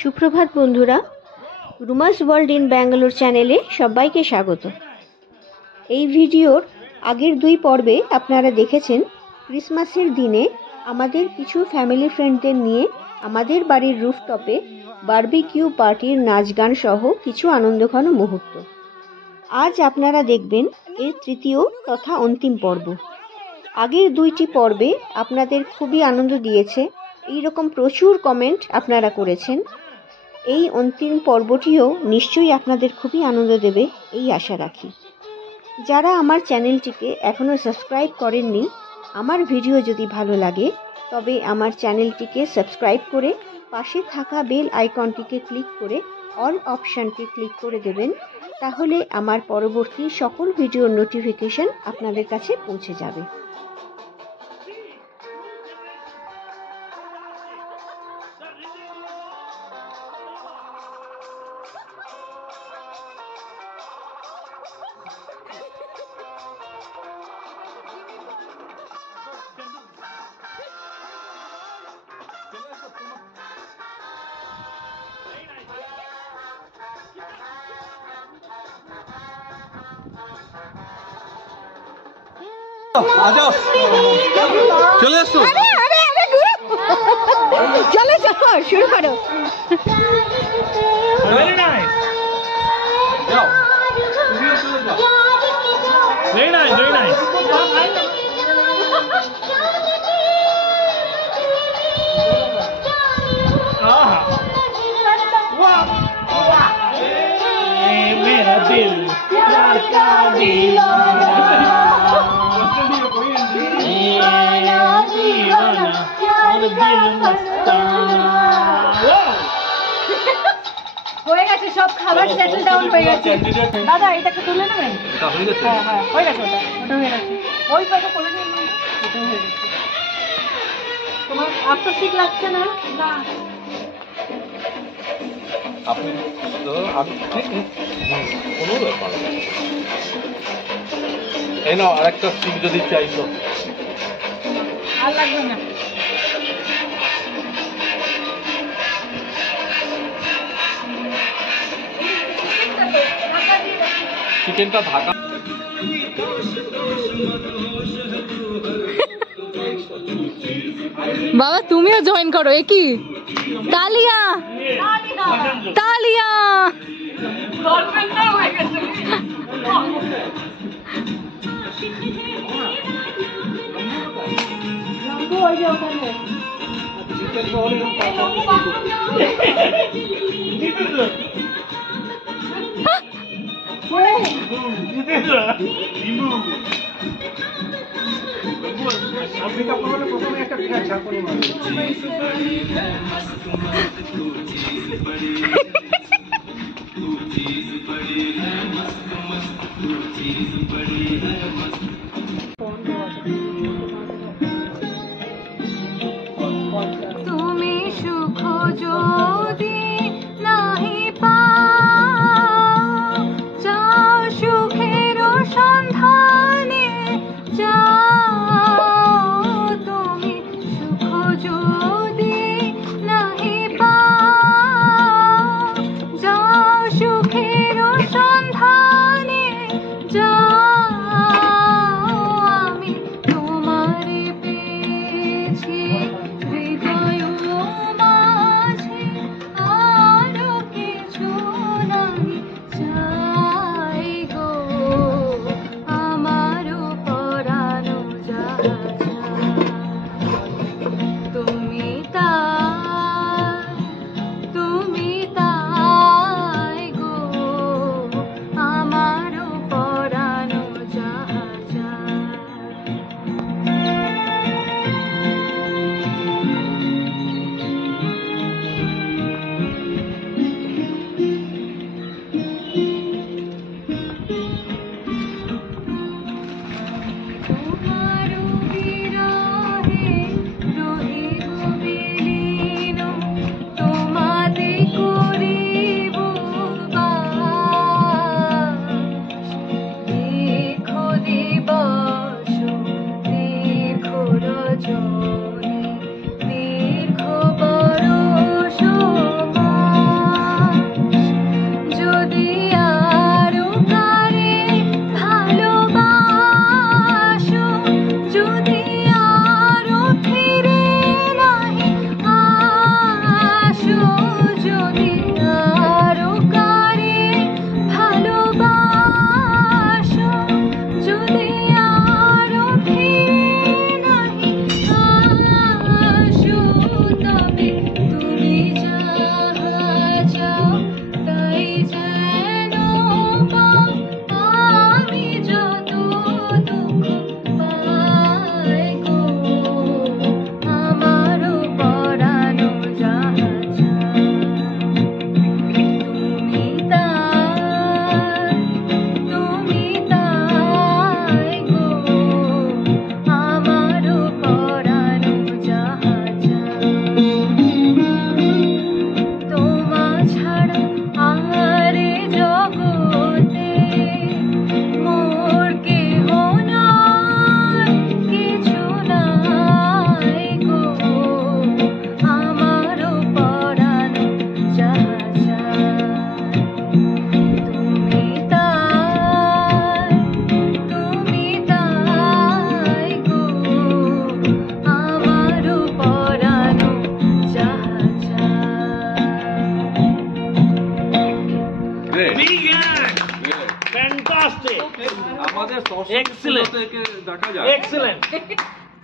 সুপ্রভাত বন্ধুরা, রুমাস world in Bangalore চ্যানেলে সবাইকে স্বাগত। এই ভিডিওর আগের 2 পর্বে আপনারা দেখেছেন ক্রিসমাসের দিনে আমাদের কিছু ফ্যামিলি ফ্রেন্ডদের নিয়ে আমাদের বাড়ির রুফটপে বারবিকিউ পার্টির নাচ গান সহ কিছু আনন্দঘন মুহূর্ত। আজ আপনারা দেখবেন এর তৃতীয় তথা অন্তিম পর্ব। আগের 2টি পর্বে আপনাদের খুবই আনন্দ দিয়েছে, এইরকম প্রচুর কমেন্ট আপনারা করেছেন। এই অন্তিম পর্বটিও নিশ্চয়ই আপনাদের খুবই আনন্দ দেবে এই আশা রাখি। যারা আমার চ্যানেলটিকে এখনও সাবস্ক্রাইব করেননি, আমার ভিডিও যদি ভালো লাগে তবে আমার চ্যানেলটিকে সাবস্ক্রাইব করে পাশে থাকা বেল আইকনটিকে ক্লিক করে অল অপশানকে ক্লিক করে দেবেন, তাহলে আমার পরবর্তী সকল ভিডিওর নোটিফিকেশন আপনাদের কাছে পৌঁছে যাবে। आजाओ चले আসো চলো চলো শুরু করো। वेरी नाइस जाओ तुम चले जाओ वेरी नाइस आहा वाह ए मेरा दिल प्यार का दीवाना হয়ে গেছে, সব খাবার সেটেল ডাউন হয়ে গেছে। দাদা এটাকে তুলে নেবেন? এটা হয়ে গেছে? হ্যাঁ হ্যাঁ হয়ে গেছে, ওটা হয়ে গেছে। ওই পাশে করে নিন, ওটা হয়ে গেছে। তোমার আপনার ঠিক লাগছে না? না আপনি তো আমি কোনো ব্যাপার না। এই নাও আরেকটা স্টিক যদি চাইছো। আর লাগবে না। চিকেনটা ঢাকা বাবা তুমিও জয়েন করো। এ কি তালিয়া তালিয়া তুমি সুখ যদি নাহি পাও, যাও সুখের সন্ধানে যাও। তুমি সুখ যদি নাহি পাও, যাও সুখের সন্ধানে যাও। আমি তোমারে পেয়েছি হৃদয় মাঝে, আরো কিছু নাহি চাই গো, আমারও পরানো যাহা চায়। তুমি তাই গো, আমারও পরানো যাহা চায়। Excellent. থেকে দেখা যায় এক্সেলেন্ট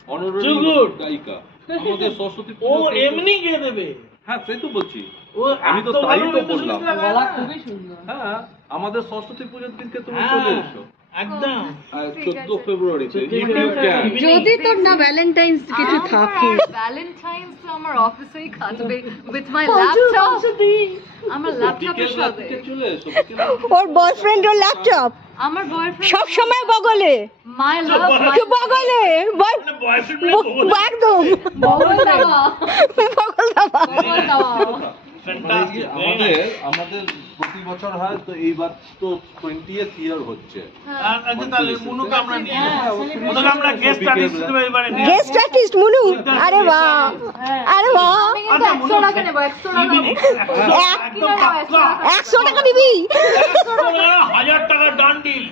অনরারি Too good. গায়িকা আমাদের সরস্বতী ও পুজোতে এমনি গেয়ে দেবে হ্যাঁ সেই তো বলছি ও আমি তো এত তাই ভালো তো রবীন্দ্র বললাম। সঙ্গীত গায়। গলা খুবই সুন্দর। হ্যাঁ আমাদের সরস্বতী পুজোর দিনকে তুমি হ্যাঁ, চলে এসো একদম 14 ফেব্রুয়ারিতে So, if you can যদি তোর না ভ্যালেন্টাইন্স কিছু থাকে ভ্যালেন্টাইন্স তো আমার অফিসেই কাটবে উইথ মাই ল্যাপটপ আমার ল্যাপটপের বিকেল সাথে রাতে চলে এসো বিকেল ওর বয়ফ্রেন্ড ওর ল্যাপটপ আমার বয়ফ্রেন্ড সব সময় বগলে মাই লাভ তো বগলে বয়ফ্রেন্ড একদম বগল দাও বগল দাবা বগল দাও মানে কি আমাদের প্রতি বছর হয় তো এইবার তো 20th ইয়ার হচ্ছে আচ্ছা তাহলে মুনুকে আমরা নিয়ে মুনুকে আমরা গেস্ট আর্টিস্ট হিসেবে এবারে নিয়ে গেস্ট আর্টিস্ট মুনু আরে বাহ আরে বাহ আমি কিন্তু 100 টাকা নেব 100 টাকা একদম পাক্কা 100 টাকা দিবি 1000 টাকা ডান্ডিল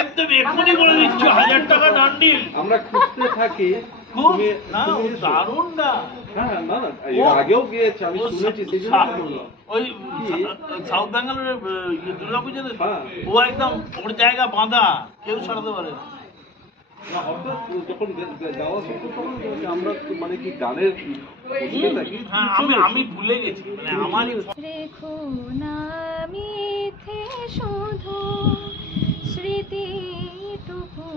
একদম এক্ষুনি বলে দিচ্ছ 1000 টাকা ডান্ডিল আমরা খুঁজতে থাকি খুব তুমি না তুমি এসো। দারুণ না হ্যাঁ না না এর আগেও গিয়েছে আমি ও শুনেছি সেই জন্য সা- বললাম ওই সাউথ বেঙ্গলের দুর্গাপুজো হ্যাঁ। ও একদম ওর জায়গা বাঁধা কেউ সরাতে পারে না না অর্থাৎ যখন গাওয়া শুরু তখন আমরা তো মানে কি গানের খুঁজতে থাকি হ্যাঁ আমি ভুলে গেছি মানে আমারই রেখো না মিথ্যে শুধু স্মৃতিটুকু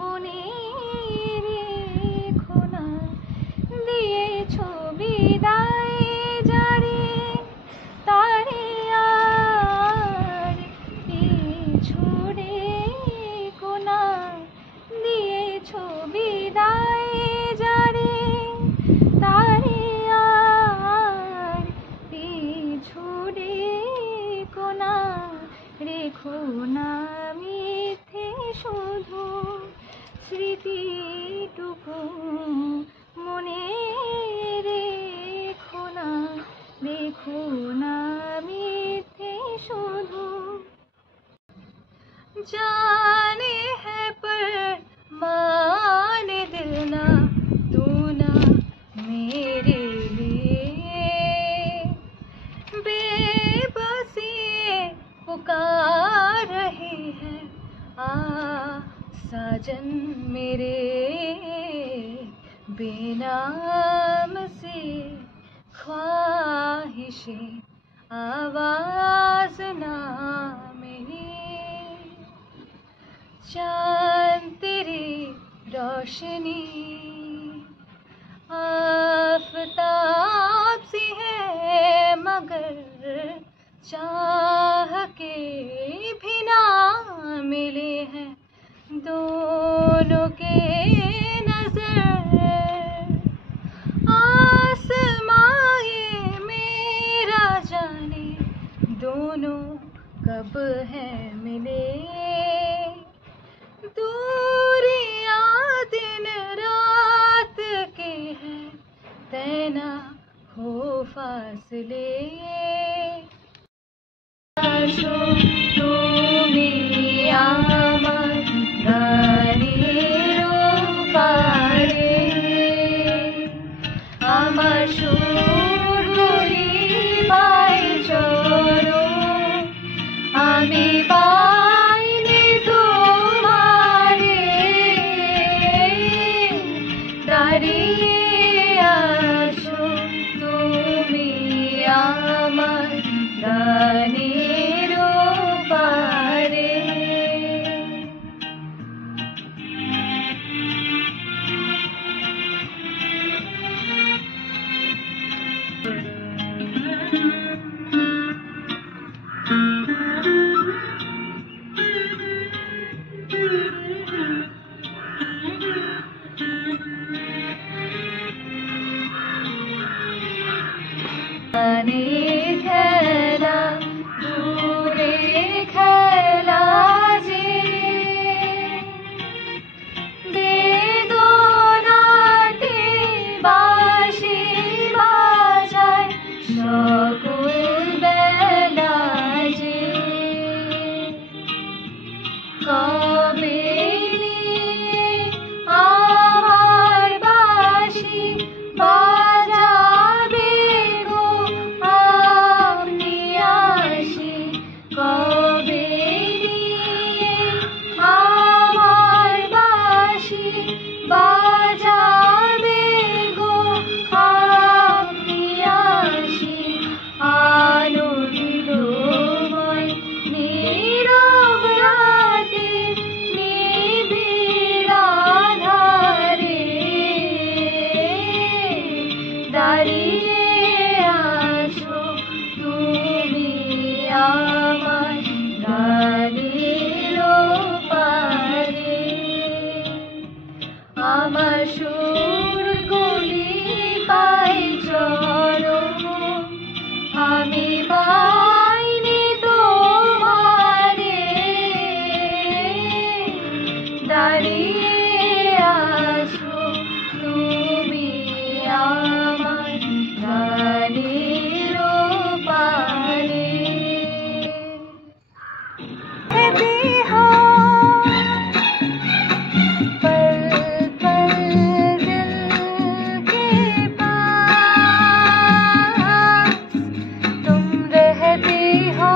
মনে রেখো না দিয়েছ বিদায় যারে তারে আর পিছু রেখো না দিয়েছ বিদায় যারে তারে আর পিছু রেখো না মিথ্যে শুধু স্মৃতিটুকু মনে রেখো না মিথ্যে শুধু जाने है पर माने दिल ना तू ना मेरे लिए बेबसी पुकार रही है आ साजन मेरे बेनाम से ख्वाहिशें आवाज ना मिली चांद तेरी रोशनी आफताब सी है मगर चाह के भी ना मिले हैं दोनों के नजर आसमां ये मेरा जाने दोनों कब है मिले दूरियां दिन रात के हैं तैना हो फासले आशो তুমি আমার গানের পারে আমার সুর পাই চরণ আমি পাইনি তোমারে দাঁড়িয়ে আসো তুমি আমার গানের পারে গানের খেলা দূরে খেলা যে বেদনাতে বাঁশি বাজায় সকল বেলা যে কবে আমার বাঁশি বাজাবে গো বাসুর গুলি পাই চরণ আমি পাইনি তোমারে দাঁড়িয়ে আসো তুমি আমার গানের পারে कहती हो पल पल दिल के पास तुम रहती हो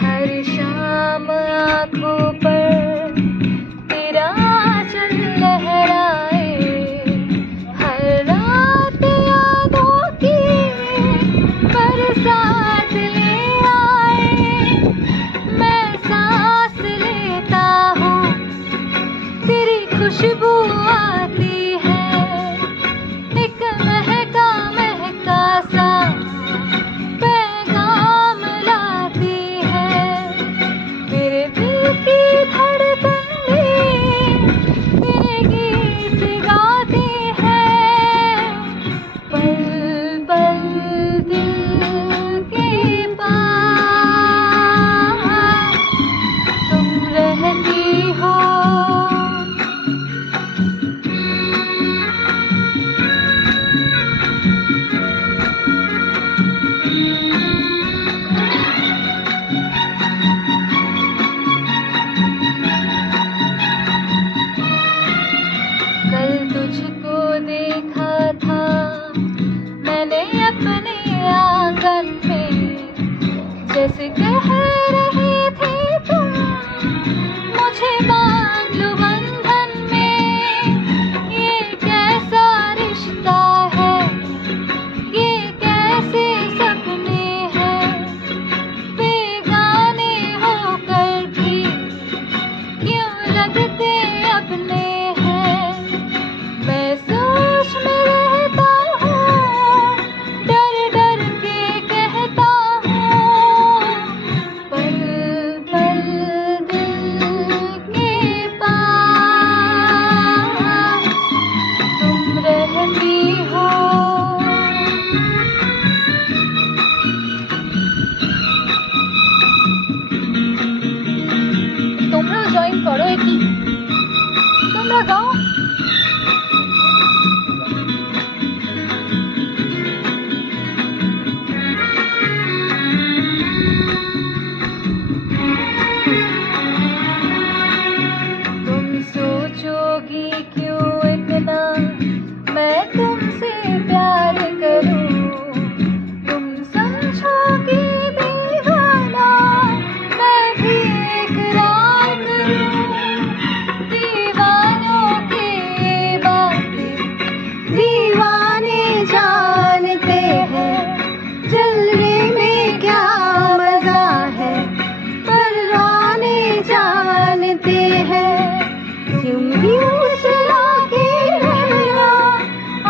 हर शाम आँखों पर तेरा आंचल लहराए हर रात यादों की बरसात ले आए मैं सांस लेता हूँ तेरी खुशबू आती है एक महका महका सा पैगाम लाती है मेरे दिल की धड़कन तेरे गीत गाती है पल पल दिल के पास तुम रहती हो कल तुझको देखा था मैंने अपने आंगन में जैसे कह रही थी तुम मुझे बांध लो बंधन में ये कैसा रिश्ता है ये कैसे सपने हैं बेगाने होकर भी क्यों लगते अपने हैं मैं सोच में रहता हूँ डर डर के कहता हूँ पल पल दिल के पास तुम रहती हो তোমরাও জয়েন করো কি তোমরা গাও तुम सोचोगी क्यों इतना मैं तुमसे प्यार करूं तुम समझोगी दीवाना मैं भी इकरार करूं दीवानों की बातें दीवाने जानते हैं जलने में क्या मजा है परवाने जानते हैं तुम यूं चला के रहना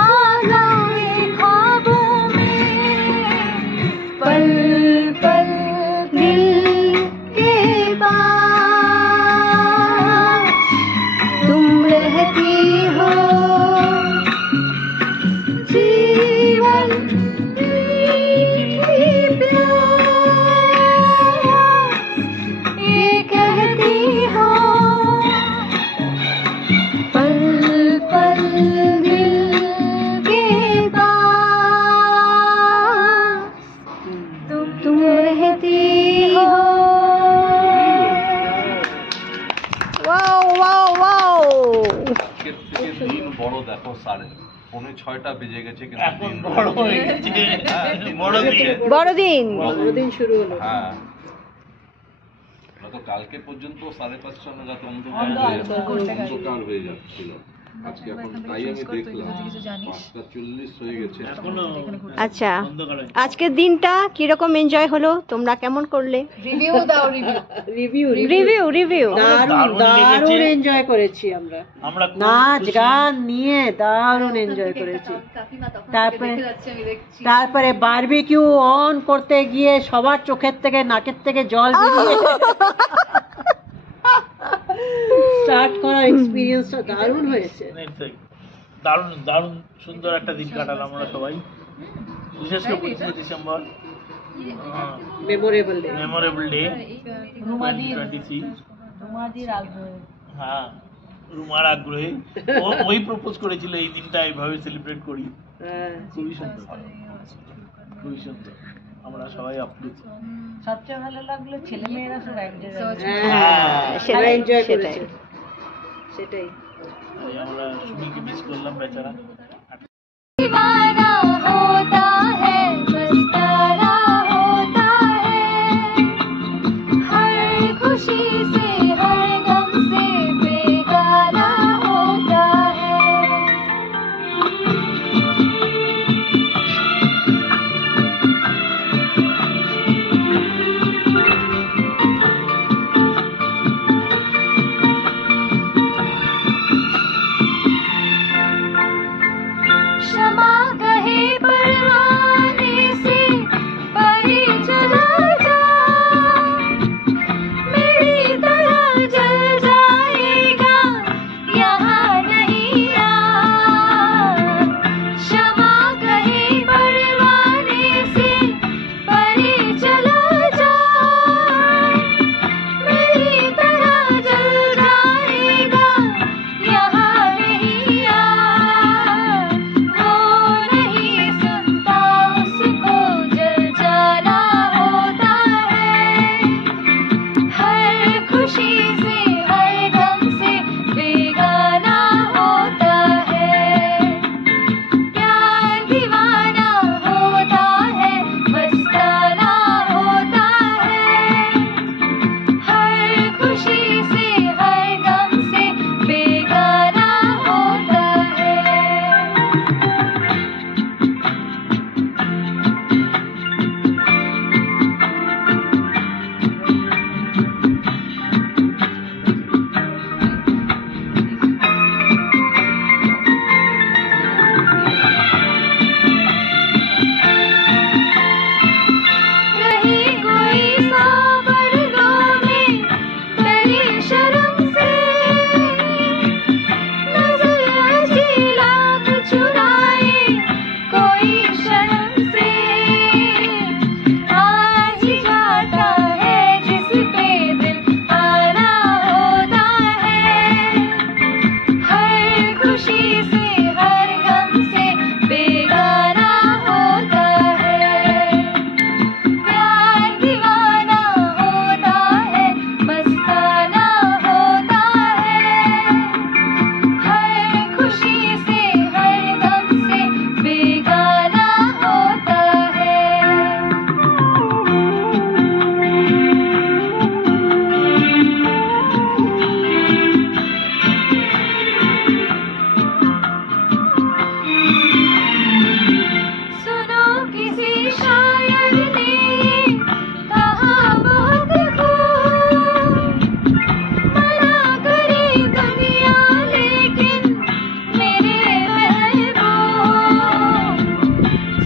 आ जाए ख्वाबों में पल पल दिल के पास तुम रहती हो जीवन की प्यास ये कहती हो पल पल दिल के पास तुम रहती हो ওয়াও ওয়াও ওয়াও আজকের থেকে দিন বড় দেখো 5:30 বেজে গেছে কিন্তু এখন দিন বড় হয়ে গেছে হ্যাঁ, দিন বড় বেড়ে দিন। গেছে। বড়দিন বড়দিন শুরু হলো হ্যাঁ তো কালকে পর্যন্ত 5:30 নাগাদ অন্ধকার অন্ধকার হয়ে যাচ্ছিল আজকে এখন তাই আমি দেখলাম 5:40 হয়ে গেছে এখনো আচ্ছা, অন্ধকার হয়নি। আজকের দিনটা কিরকম এনজয় হলো, তোমরা কেমন করলে? রিভিউ দাও রিভিউ রিভিউ রিভিউ রিভিউ দারুণ দারুণ দারুণ লেগেছে। এনজয় করেছি আমরা, আমরা খুব নাচ খুশি। গান নিয়ে দারুণ এনজয় করেছি। তারপরে তারপরে বারবিকিউ অন করতে গিয়ে সবার চোখের থেকে নাকের থেকে জল বেরিয়ে স্টার্ট করার এক্সপিরিয়েন্সটা দারুণ হয়েছে। দারুণ দারুণ সুন্দর একটা দিন কাটালাম আমরা সবাই, বিশেষ করে 25 December memorable day. Memorable day রুমাদির 2023। রুমাদির আগ্রহ। হ্যাঁ, রুমার আগ্রহে ওই প্রপোজ করেছিল এই দিনটা এইভাবে সেলিব্রেট করি। হ্যাঁ, খুবই সুন্দর, খুবই সুন্দর, আমরা সবাই আপ্লুত। সবচেয়ে ভালো লাগলো ছেলেমেয়েরা সব এক জায়গায় হ্যাঁ, সেটাই এনজয় সেটাই। করেছে, সেটাই। তাই আমরা সুমিকে মিস করলাম বেচারা। दीवाना होता है मस्ताना होता है, हर खुशी से हर गम से बेगाना होता है। क्षमा कहे परवाने से परे चला जा, मेरी तरह जल जाएगा यहाँ नहीं आ। क्षमा कहे परवाने से परे चला जा, मेरी तरह जल जाएगा यहाँ नहीं आ। वो नहीं सुनता उसको जल जाना होता है, हर खुशी से हर गम से बेगाना होता है। प्यार दीवाना होता है मस्ताना होता है, हर खुशी से हर गम से बेगाना होता है। रही कोई सावरदों में तेरी शर्म से, नजर अच्छी लाख चुराए कोई शर्म से। आज जाता है जिस पे दिल आना होता है, हर खुशी से हर गम से बेगाना होता है। प्यार दीवाना होता है मस्ताना होता है, हर खुशी से हर गम से बेगाना होता है। सुनो किसी शायर ने ये कहा बहुत खूब, मना करे दुनिया लेकिन मेरे महबूब।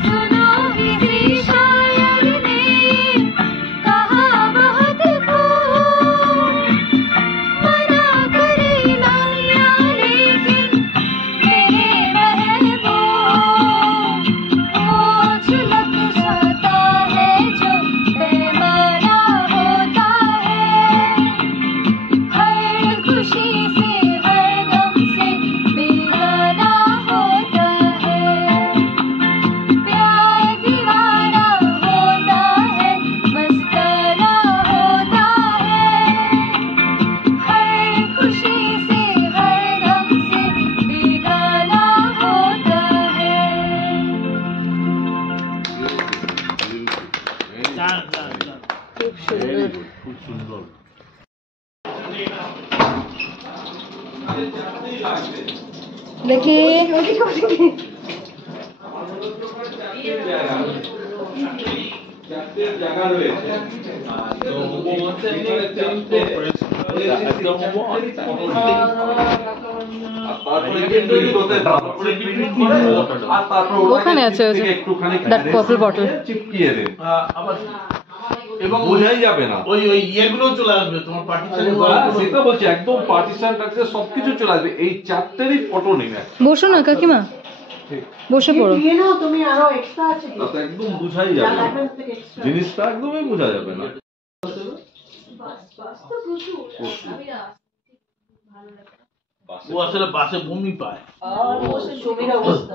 सुनो किसी शायर ने ये कहा बहुत खूब, मना करे दुनिया लेकिन मेरे महबूब। वो झलक जाता है जो पैमाना होता है, हर खुशी से हर गम से बेगाना होता है। प्यार दीवाना होता है मस्ताना होता है, हर खुशी से हर गम से बेगाना होता है। দাঁড়ান, দাঁড়ান, দাঁড়ান। খুব সুন্দর। খুব সুন্দর। দেখি জায়গা রয়েছে ওখানে আছে ওই যে that purple bottle. চিপকিয়ে দেন আবার এবং বোঝাই যাবে না। ওই ইয়েগুলো চলে আসবে তোমার পার্টিশন। সেটা বলছি, একদম পার্টিশন টার্টিশন সবকিছু চলে আসবে, এই চারটেরই ফটো নেবে। বসো না কাকিমা, বসে পড়ো। দিয়ে নাও তুমি, আরো এক্সট্রা আছে কি? তাতে একদম বুঝাই যা যাবে না, লাগবে তার থেকে extra। জিনিসটা একদমই বোঝা যাবে না। ও আসলে বাসে বমি পায়। আর ও সুবিধা অবস্থা